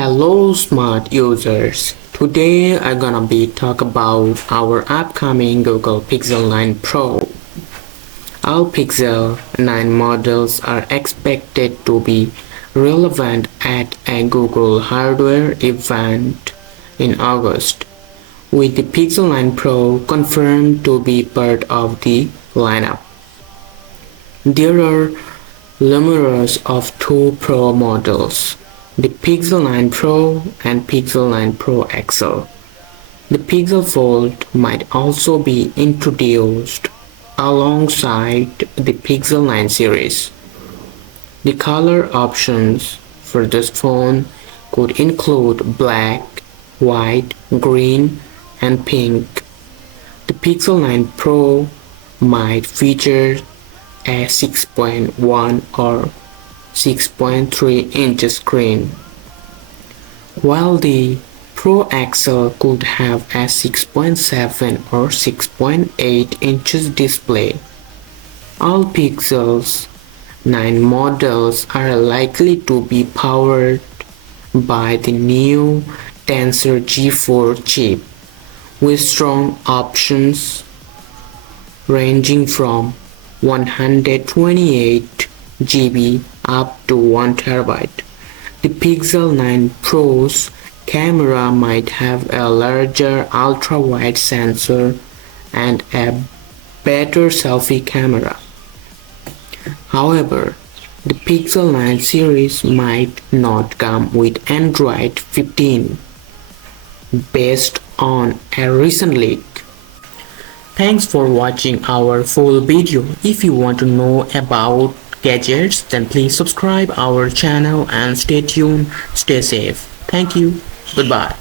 Hello smart users. Today I'm gonna be talk about our upcoming Google Pixel 9 Pro. All Pixel 9 models are expected to be relevant at a Google hardware event in August, with the Pixel 9 Pro confirmed to be part of the lineup. There are numerous of two Pro models, the Pixel 9 Pro and Pixel 9 Pro XL. The Pixel Fold might also be introduced alongside the Pixel 9 series. The color options for this phone could include black, white, green, and pink. The Pixel 9 Pro might feature a 6.1 or 6.3 inch screen, while the Pro XL could have a 6.7 or 6.8 inches display. All Pixel 9 models are likely to be powered by the new Tensor G4 chip, with strong options ranging from 128 GB up to 1 TB. The Pixel 9 Pro's camera might have a larger ultra-wide sensor and a better selfie camera. However, the Pixel 9 series might not come with Android 15, based on a recent leak. Thanks for watching our full video. If you want to know about gadgets, then please subscribe our channel and stay tuned. Stay safe. Thank you. Goodbye.